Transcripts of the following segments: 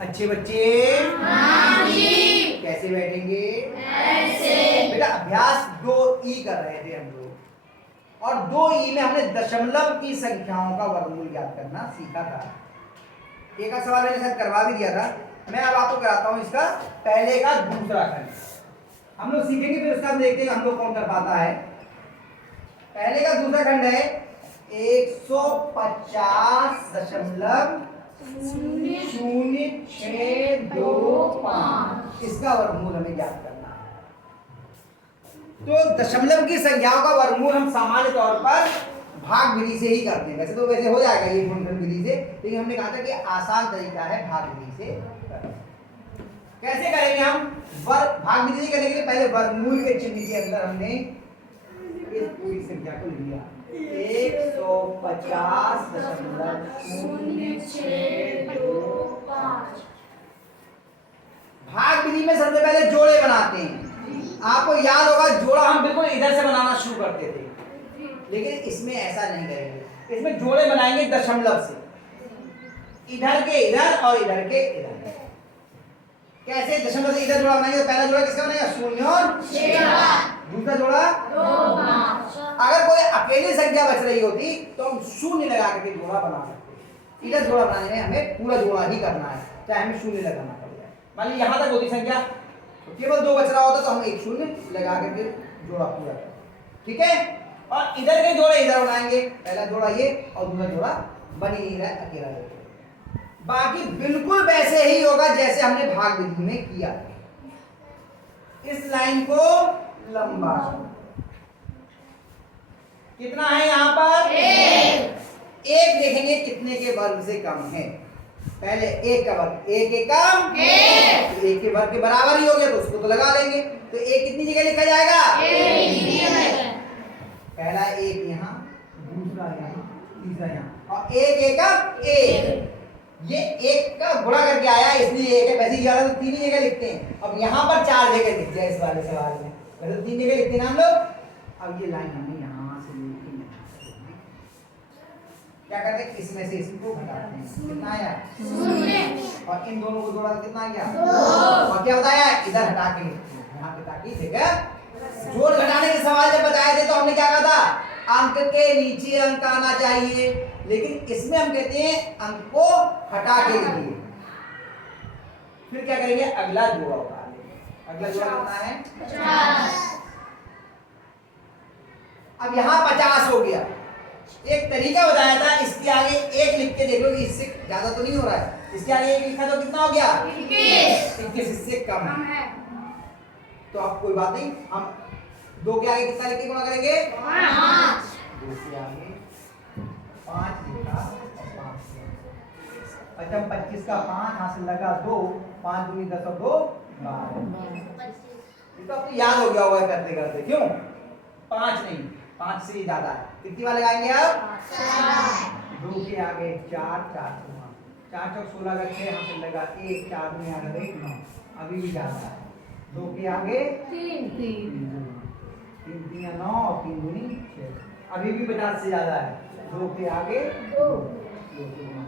अच्छे बच्चे हाँ जी। कैसे बैठेंगे? ऐसे। बेटा अभ्यास 2E कर रहे थे हम लोग और 2E में हमने दशमलव की संख्याओं का वर्गमूल ज्ञात करना सीखा था। एक का सवाल मैंने शायद करवा भी दिया था। मैं अब आपको कराता हूं इसका पहले का दूसरा खंड। हम लोग सीखेंगे फिर उसका देखते हैं हम लोग कौन कर पाता है। पहले का दूसरा खंड है 150.0625 इसका वर्गमूल हमें ज्ञात करना है। तो दशमलव की संख्याओं का वर्गमूल हम सामान्य तौर पर भाग विधि से ही करते हैं। वैसे तो वैसे हो जाएगा ये गुणनखंड विधि से, लेकिन हमने कहा था कि आसान तरीका है भाग विधि से करना। कैसे करेंगे हम? भाग विधि से करने के लिए पहले वर्गमूल के चिन्ह के अंदर हमने इस पूरी संख्या को लिया 150.0625। भाग विधि में सबसे पहले जोड़े बनाते हैं। आपको याद होगा जोड़ा हम बिल्कुल इधर से बनाना शुरू करते थे, लेकिन इसमें ऐसा नहीं करेंगे। इसमें जोड़े बनाएंगे दशमलव से, इधर के इधर और इधर के इधर। कैसे? दशमलव से इधर जोड़ा बनाएंगे तो पहला जोड़ा किसका बनेगा? 0 और 6। दूसरा जोड़ा 2 5। अगर कोई अकेली संख्या बच रही होती तो हम 0 लगा करके जोड़ा बना सकते। इधर जोड़ा बनाने में हमें पूरा जोड़ा ही करना है, चाहे हमें 0 लगाना पड़ जाए। मान लीजिए यहाँ तक होती संख्या तो केवल 2 बच रहा होता तो हम एक 0 लगा करके जोड़ा पूरा करें। ठीक है? और इधर के जोड़े इधर बनाएंगे, पहला जोड़ा ये और दूसरा जोड़ा बन ही नहीं रहा है, अकेला है। बाकी बिल्कुल वैसे ही होगा जैसे हमने भाग विधि में किया। इस लाइन को लंबा कितना है यहाँ पर? 1 देखेंगे कितने के वर्ग से कम है। पहले 1 का वर्ग, 1 के कम 1 के वर्ग के बराबर ही हो गया तो उसको तो लगा लेंगे। तो 1 कितनी जगह लिखा जाएगा? पहला 1 यहाँ, दूसरा यहाँ, तीसरा यहाँ और 1 का 1। ये 1 का गुणा करके आया इसलिए 1 है। वैसे ज्यादा तो 3 ही जगह लिखते हैं। अब यहाँ पर 4 जगह लिख जाए इस वाले सवाल में, वैसे 3 जगह लिखते हैं ना हम लोग। अब ये लाइन हमने यहाँ से लेके क्या करते हैं? इसमें से इसको घटाते हैं। कितना आया? 0। और इन दोनों को जोड़ा तो कितना आ गया? 2। और क्या बताया? इधर हटा के यहाँ पे ताकि ठीक है। जोड़ घटाने के सवाल जब बताए थे तो हमने क्या कहा था? अंक के नीचे अंक आना चाहिए, लेकिन इसमें हम कहते हैं अंक को हटा के लिखिए। फिर क्या करेंगे? अगला जोड़ा उतार लेंगे। अगला जोड़ा कितना है? 50। अब यहाँ 50 हो गया। एक तरीका बताया था, इसके आगे 1 लिख के देखो कि इससे ज्यादा तो नहीं हो रहा है। इसके आगे 1 लिखा तो कितना हो गया? 21। इससे कम है तो अब कोई बात नहीं, हम 2 के आगे कितना लिख के गुणा करेंगे? 5। 2 के आगे 5 लिखा और 5 अच्छा 25 का 5 हासिल लगा 2, 5 दूनी 10 और 2 12। ये तो आपको याद हो गया होगा करते करते। क्यों? 5 नहीं, 5 से ही ज्यादा है। कितनी बार लगाएंगे आप? 4। 2 के आगे 4, 4 4 चौक 16 का 6 हासिल लगा 1, 4 में आ गए 9। अभी भी ज्यादा है। 2 के आगे 3 3 3 9 और 3 दूनी 6। अभी भी 50 से ज्यादा है। 2 के आगे 2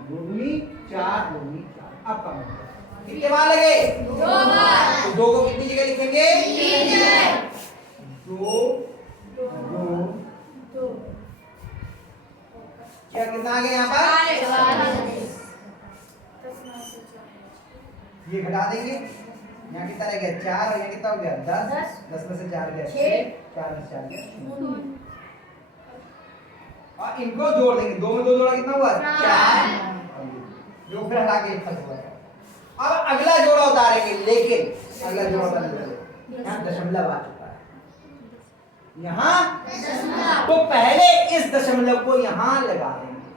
दूनी 4 दूनी 4। अब कम हो गया। कितने बार लगे? 2 बार। तो 2 को कितनी जगह लिखेंगे? 3 जगह। 2 2 2 क्या कितना आ गया यहाँ पर? 44। ये घटा देंगे, यहाँ कितना रह गया? 4 और यहाँ कितना हो गया? 10। 10 में से 4 गया 6, 4 में से 4 गया 0। और इनको जोड़ देंगे। 2 में 2 जोड़ा कितना हुआ? 4। जो फिर हटा के खत्म हुआ। अब अगला जोड़ा उतारेंगे, लेकिन अगला जोड़ा उतारेंगे यहाँ दशमलव आ चुका है। यहाँ तो पहले इस दशमलव को यहाँ लगा देंगे,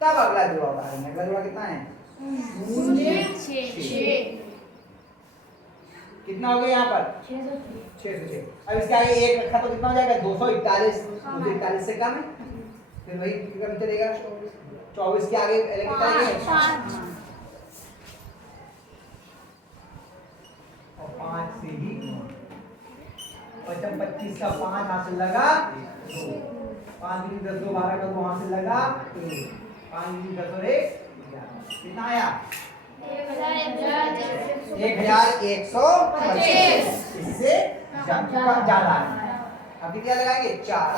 तब अगला जोड़ा उतारेंगे। अगला जोड़ा कितना है? 6। कितना हो गया यहाँ पर? 606। अब इसके आगे 1 रखा तो कितना हो जाएगा? 241। 241 से कम है, फिर वही कम चलेगा। 24 के आगे कितना है? 5 और 5 से ही 25 का 5 हासिल लगा 2, 5 10 2 12 का 2 हासिल लगा 1, 5 10 और 1 11। कितना आया 1125 1125, इससे ज्यादा है। अभी क्या लगाएंगे 4,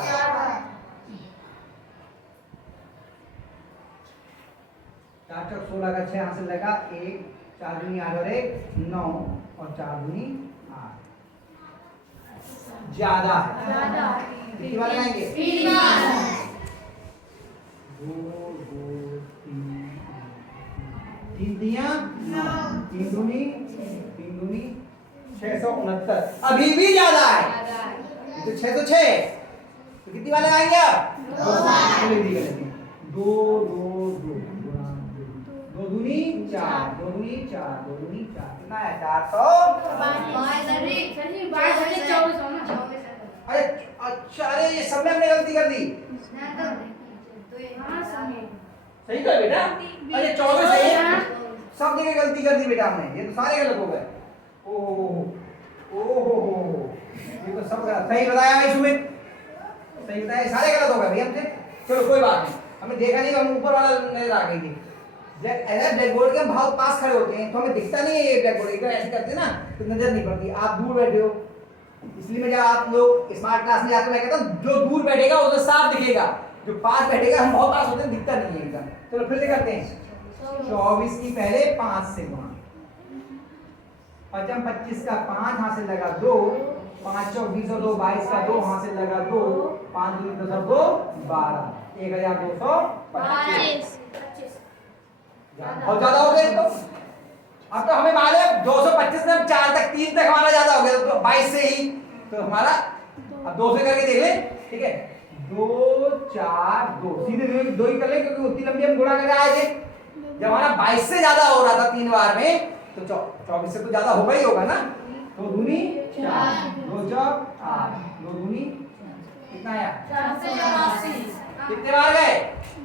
4 चौक 16 का 6 हासिल लगा, 1 4 दूनी 8 और 1 9 और 4 दूनी 8, ज्यादा है। कितनी बार लगाएंगे 3 बार 2 2 3 दिया 3 दूनी 669, अभी भी ज्यादा है। तो 606, तो कितनी बार लगाएंगे आप 2 बार। 2 दूनी 4, 2 दूनी 4, 2 दूनी 4, कितना है 400। अरे अच्छा, अरे ये सब में हमने गलती कर दी। सही कर बेटा, अरे 24 है, सब जगह गलती कर दी बेटा हमने, ये तो सारे गलत हो गए। ओहो, ये तो सब गलत। सही बताया भाई सुमित, सही बताया, सारे गलत हो गए भाई हमसे। चलो कोई बात नहीं, हमें देखा नहीं, हम ऊपर वाला नजर आ गई थी। जब ब्लैक बोर्ड के हम बहुत पास खड़े होते हैं तो हमें दिखता नहीं है ये ब्लैक बोर्ड, एकदम ऐसे करते हैं ना तो नजर नहीं पड़ती। आप दूर बैठे हो, इसलिए मैं जब आप लोग स्मार्ट क्लास में जाते मैं कहता हूँ जो दूर बैठेगा उसे साफ दिखेगा, जो पास बैठेगा हम बहुत पास होते हैं दिखता नहीं है एकदम। चलो फिर से करते हैं, 24 की पहले 5 से गुणा, 5 25 का 5 हासिल लगा 2, 5 चौक 20 और 2 22 का 2 हासिल लगा 2, 5 दूनी 10 और 2 12, 1225। बहुत ज्यादा हो गए तो। अब तो हमें मालूम है 225 में हम 4 तक 3 तक हमारा ज्यादा हो गया, तो 22 से ही तो हमारा, अब 2 से करके देख ले, ठीक है 2 4 2 सीधे 2 ही कर ले, क्योंकि उतनी लंबी हम गुणा करके आए थे। जब हमारा 22 से ज्यादा हो रहा था 3 बार में, तो 24 से तो ज्यादा होगा ही होगा ना। 2 दूनी 4, 2 चौक 8, 2 दूनी कितना आया 484। कितने बार गए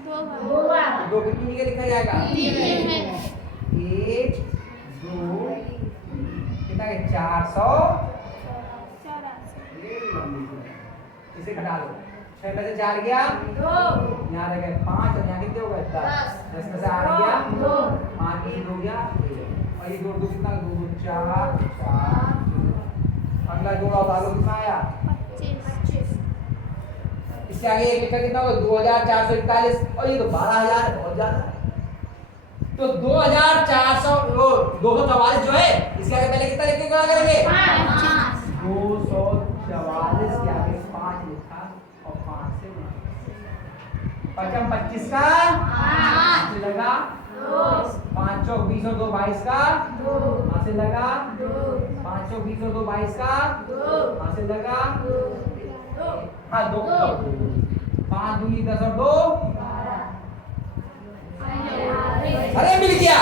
2 बार। 2 कितनी जगह लिखा जाएगा 1 2 कितना है 400। इसे घटा लो, 6 में से 4 गया 2, यहाँ रह गए 5 और यहाँ कितने हो गए 10, 10 में से 8 गया 2, 5 में से 2 गया 1 और ये 2 कितना 2 4 4, अगला जोड़ा उतार लो कितना आया 25। इससे आगे एक लिखा कितना होगा 2441 और ये तो 12000 है, बहुत ज्यादा है। तो 2400 244 जो है इसके आगे पहले कितना लिख के गुणा करेंगे 244 के आगे 5 लिखा और 5 से गुणा, 25 का 5 लगा 5 चौक 20 और 2 22 का 5 से लगा 5 चौक 20 और 2 22 का 5 से लगा हाँ 2 5 दूनी 10 और 2 अरे मिल गया,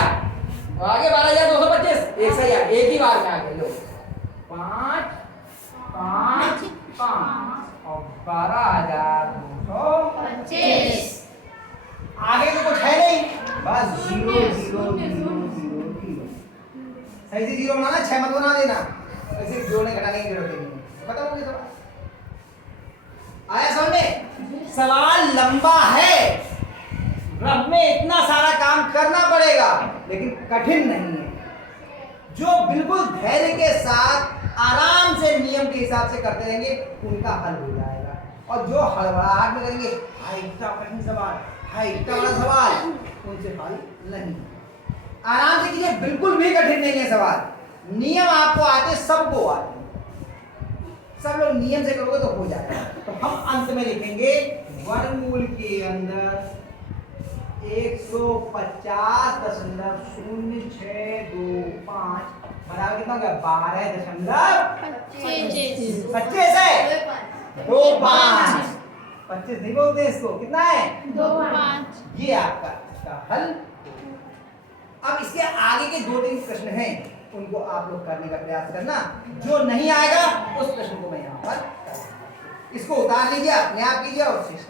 आगे 12225 एक सही है, एक ही बार में आगे लो 5 5 5 और 12225। आगे तो कुछ है नहीं, बस 0 0 0 0 0। सही से 0 बनाना, 6 मत बना देना, ऐसे जोड़ने घटाने की जरूरत नहीं है। खत्म हो गया सवाल, आया समझ में? सवाल लंबा है, रफ में इतना सारा काम करना पड़ेगा लेकिन कठिन नहीं है। जो बिल्कुल धैर्य के साथ आराम से नियम के हिसाब से करते रहेंगे उनका हल हो जाएगा, और जो हड़बड़ाहट में करेंगे हाय इतना कठिन सवाल, हाय इतना बड़ा सवाल, उनसे हल नहीं। आराम से कीजिए, बिल्कुल भी कठिन नहीं है सवाल, नियम आपको आते, सबको आते, सब लोग नियम से करोगे तो हो जाएगा। तो हम अंत में लिखेंगे वर्गमूल के अंदर 150.0625 बराबर कितना हो गया 12.25 है 25 25 नहीं बोलते इसको, कितना है 25। ये आपका इसका हल। अब इसके आगे के 2-3 प्रश्न हैं, उनको आप लोग करने का प्रयास करना, जो नहीं आएगा उस प्रश्न को मैं यहाँ पर इसको उतार लीजिए, अपने आप कीजिए और शेष